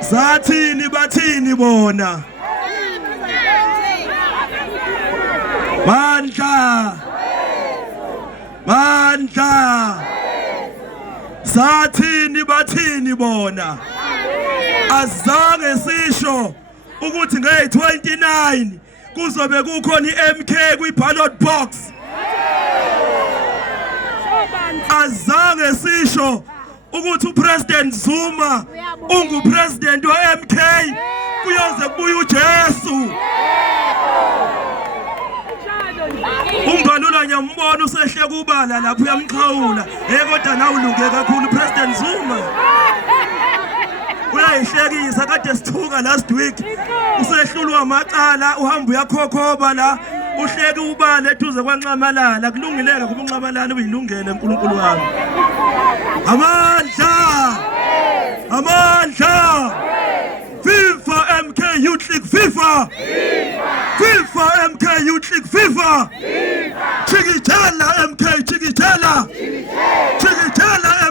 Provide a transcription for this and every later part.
Zathini bathini bona. Mandla. Zathini bathini bona. Azange sisho ukuthi nge-29 kuzobe kukhona i-MK kwi-ballot box. Azange sisho ukuthi uPresident Zuma ungupresident wa-MK kuyoze kubuye uJesu. Umbalula nyambona usehle kubala lapho uyamxhawula. Kodwa nawe ulunge kakhulu uPresident Zuma. Uyayihlekisa kade sithuka last week. Usehlulwa amacala uhamba uyakhokhoba la. Uhleke ubala eduze kwanqamalala. Kulungileke kuba unqamalala uyilungele uNkulunkulu wami. Amandla. FIFA MK Youth League FIFA MK Youth League FIFA Chikitela MK Chikitela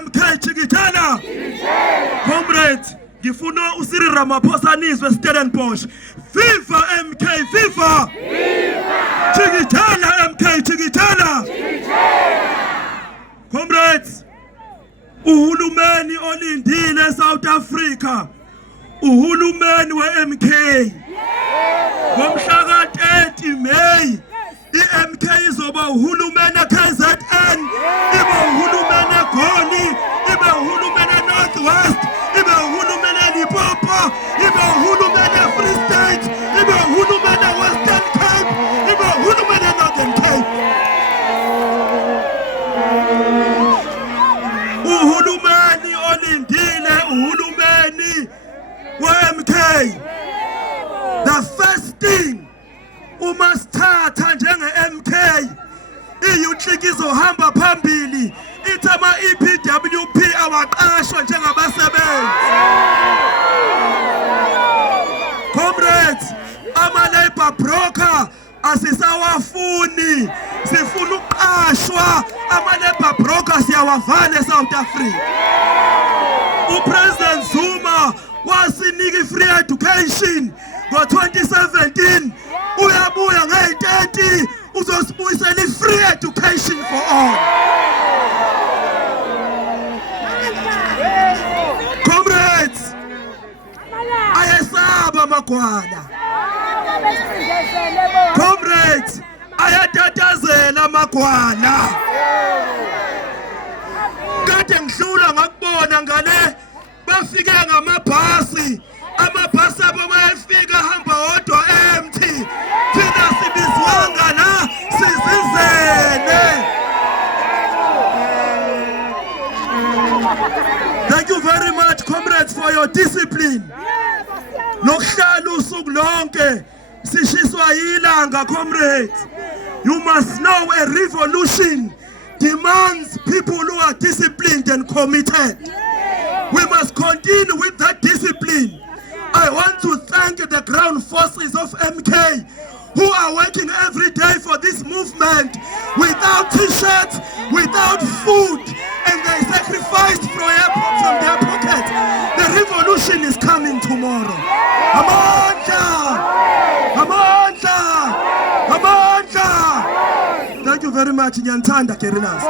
MK Chikitela. Comrades, ngifuna uSiri Ramaphosa anizwe Stellenbosch. FIFA MK FIFA Chikitela MK Chikitela. Comrades, uhulumeni olindile South Africa. Uhulumeni we-MK ngomhla ka-30 May i-MK izoba uhulumeni e-KZN, ibe uhulumeni eGoli, ibe uhulumeni eNorth-West, ibe uhulumeni eLimpopo, ibe uhulumeni eFree State, ibe uhulumeni eWestern Cape, ibe uhulumeni eNorthern Cape. Uhulumeni olindile, uhulumeni MK. The first thing umasithatha njenge-MK i-Youth League izohamba phambili ithi ama-EPWP awaqashwa njengabasebenzi. Comrades, ama-labor broker asisawafuni, sifuna uqashwa. Ama-labor broker siyawavala eSouth Africa. uPresident Zuma wasinika i-free education ngo-2017, uyabuya nge-30 uzosibuyisela i-free education for all. Comrades, ayesaba amagwala. Comrades, ayatatazela amagwala. Kade ngihlula ngakubona ngale bafike ngamabhasi, amabhasi abo mayefika hamba odwa empty. Thina sibizwanga la sizizele. Thank you very much, comrades, for your discipline. Nokuhlala usuku lonke sishiswa yilanga. Comrades, you must know a revolution demands people who are disciplined and committed. We must continue with that discipline. I want to thank the ground forces of MK who are working every day for this movement without t-shirts, without food, and they sacrificed from their pocket. The revolution is coming tomorrow. Amandla! Thank you very much. Nyanthanda Kerinas.